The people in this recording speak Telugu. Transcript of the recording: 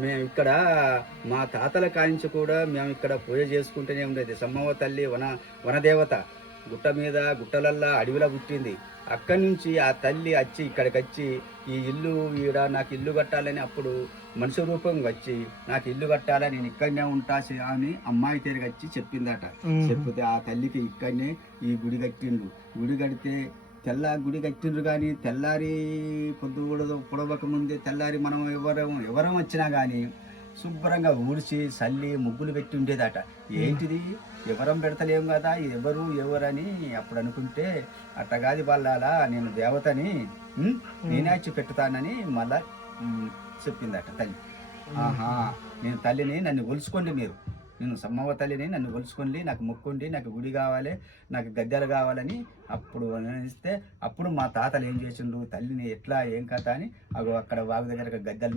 మేము ఇక్కడ మా తాతల కానించి కూడా మేము ఇక్కడ పూజ చేసుకుంటూనే ఉండేది. సమ్మవ్వ తల్లి వనదేవత. గుట్ట మీద గుట్టలల్లా అడవిలో పుట్టింది. అక్కడి నుంచి ఆ తల్లి వచ్చి ఇక్కడికొచ్చి ఈ ఇల్లు ఈడ నాకు ఇల్లు కట్టాలని అప్పుడు మనిషి రూపంగా వచ్చి నాకు ఇల్లు కట్టాలని నేను ఇక్కడనే ఉంటా అని అమ్మాయి తిరిగి వచ్చి చెప్పిందట. చెప్తే ఆ తల్లికి ఇక్కడనే ఈ గుడి కట్టిండు. గుడి కడితే గుడి కట్టిండ్రు కానీ తెల్లారి పొద్దు పొడవక ముందే తెల్లారి మనం ఎవరం వచ్చినా కానీ శుభ్రంగా ఊడ్చి చల్లి ముగ్గులు పెట్టి ఉండేదట. ఏంటిది ఎవరం పెడతలేం కదా, ఎవరని అప్పుడు అనుకుంటే అట్టగాది బల్లాలా నేను దేవతని నేనే వచ్చి పెట్టుతానని మళ్ళా చెప్పిందట తల్లి. ఆహా, నేను తల్లిని, నన్ను ఒలుచుకోండి మీరు, నేను సమ్మవ్వ తల్లిని, నన్ను ఒలుచుకోండి, నాకు మొక్కండి, నాకు గుడి కావాలి, నాకు గద్దెలు కావాలని అప్పుడు అనిస్తే అప్పుడు మా తాతలు ఏం చేసిండ్రు, తల్లిని ఎట్లా ఏం కథ అని అక్కడ వాగు దగ్గర గద్దెలు